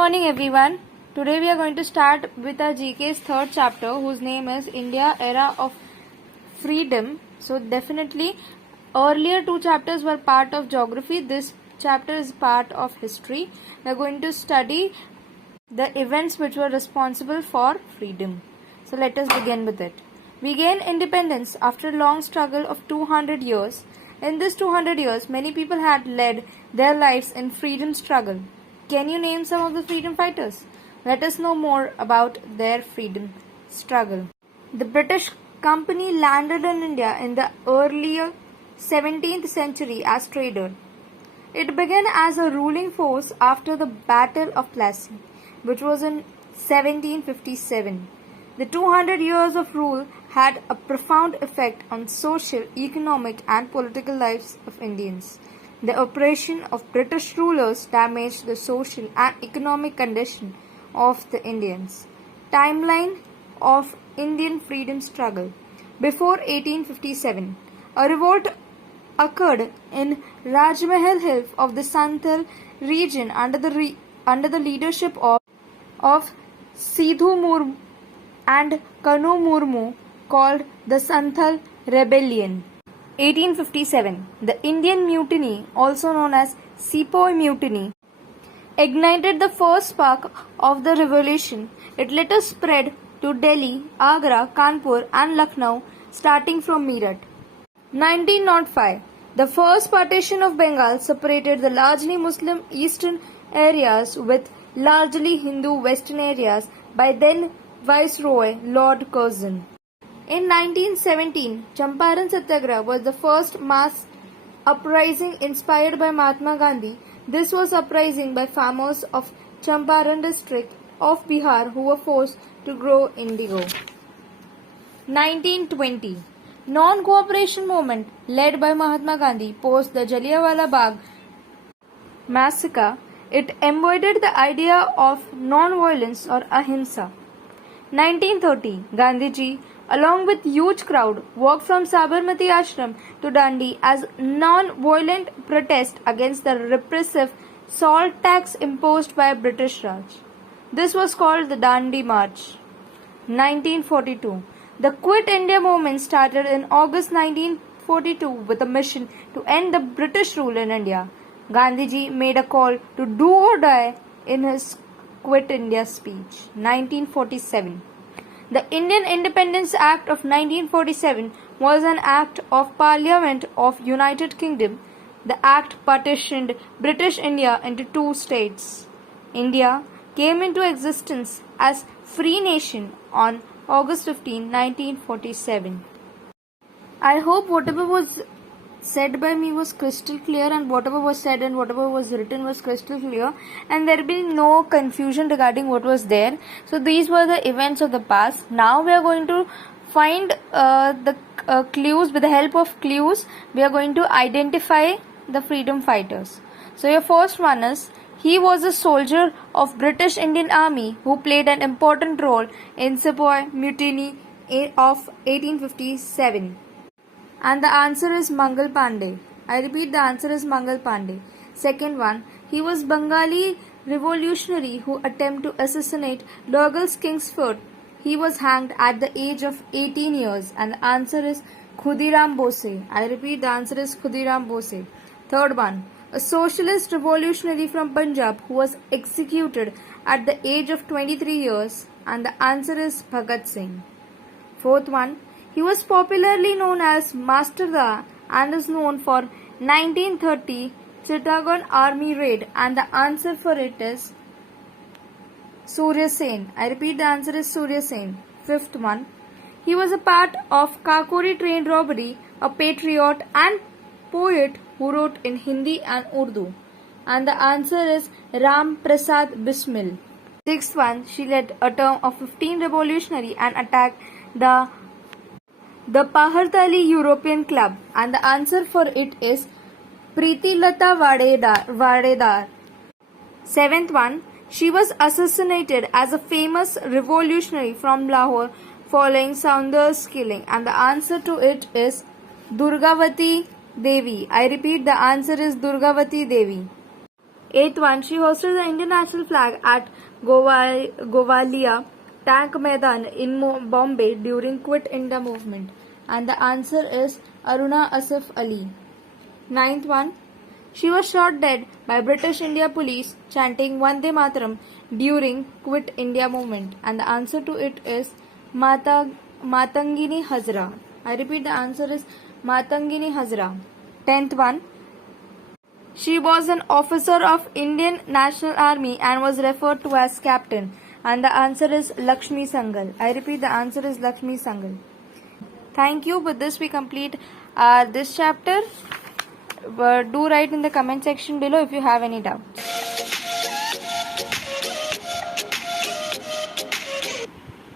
morning everyone. Today we are going to start with our GK's third chapter whose name is India Era of Freedom. So definitely earlier two chapters were part of geography. This chapter is part of history. We are going to study the events which were responsible for freedom. So let us begin with it. We gained independence after a long struggle of 200 years. In this 200 years, many people had led their lives in freedom struggle. Can you name some of the freedom fighters? Let us know more about their freedom struggle. The British Company landed in India in the earlier 17th century as trader. It began as a ruling force after the Battle of Plassey, which was in 1757. The 200 years of rule had a profound effect on social, economic and political lives of Indians. The oppression of British rulers damaged the social and economic condition of the Indians. Timeline of Indian freedom struggle. Before 1857, a revolt occurred in Rajmahal Hills of the Santhal region under the leadership of Sidhu Murmu and Kanu Murmu, called the Santhal Rebellion. 1857. The Indian Mutiny, also known as Sepoy Mutiny, ignited the first spark of the revolution. It later spread to Delhi, Agra, Kanpur and Lucknow, starting from Meerut. 1905. The first partition of Bengal separated the largely Muslim eastern areas with largely Hindu western areas by then Viceroy Lord Curzon. In 1917, Champaran Satyagraha was the first mass uprising inspired by Mahatma Gandhi. This was uprising by farmers of Champaran district of Bihar who were forced to grow indigo. 1920. Non-cooperation movement led by Mahatma Gandhi post the Jallianwala Bagh massacre. It embodied the idea of non-violence or ahimsa. 1930. Gandhiji, along with huge crowd, walked from Sabarmati Ashram to Dandi as non-violent protest against the repressive salt tax imposed by British Raj. This was called the Dandi March. 1942. The Quit India movement started in August 1942 with a mission to end the British rule in India. Gandhiji made a call to do or die in his Quit India speech. 1947. The Indian Independence Act of 1947 was an act of Parliament of United Kingdom. The act partitioned British India into two states. India came into existence as free nation on August 15, 1947. I hope whatever was said by me was crystal clear and whatever was said and whatever was written was crystal clear and there be no confusion regarding what was there. So these were the events of the past. Now we are going to find the clues. With the help of clues, we are going to identify the freedom fighters. So your first one is, he was a soldier of British Indian Army who played an important role in Sepoy Mutiny of 1857. And the answer is Mangal Pandey. I repeat, the answer is Mangal Pandey. Second one, he was Bengali revolutionary who attempted to assassinate Douglas Kingsford. He was hanged at the age of 18 years and the answer is Khudiram Bose. I repeat, the answer is Khudiram Bose. Third one, a socialist revolutionary from Punjab who was executed at the age of 23 years and the answer is Bhagat Singh. Fourth one, he was popularly known as Master Da and is known for 1930 Chittagong Army Raid and the answer for it is Surya Sen. I repeat, the answer is Surya Sen. Fifth one, he was a part of Kakori train robbery, a patriot and poet who wrote in Hindi and Urdu and the answer is Ram Prasad Bismil. Sixth one, she led a term of 15 revolutionary and attacked the Pahartali European Club and the answer for it is Preeti Lata Vadedar. Seventh one, she was assassinated as a famous revolutionary from Lahore following Saundar's killing and the answer to it is Durgavati Devi. I repeat, the answer is Durgavati Devi. Eighth one, she hosted the Indian national flag at Govalia Tank Maidan in Bombay during Quit India movement. And the answer is Aruna Asif Ali. Ninth one, she was shot dead by British India police chanting Vande Mataram during Quit India movement. And the answer to it is Matangini Hazra. I repeat, the answer is Matangini Hazra. 10th one, she was an officer of Indian National Army and was referred to as captain. And the answer is Lakshmi Sangal. I repeat, the answer is Lakshmi Sangal. Thank you. With this we complete this chapter. Do write in the comment section below if you have any doubts.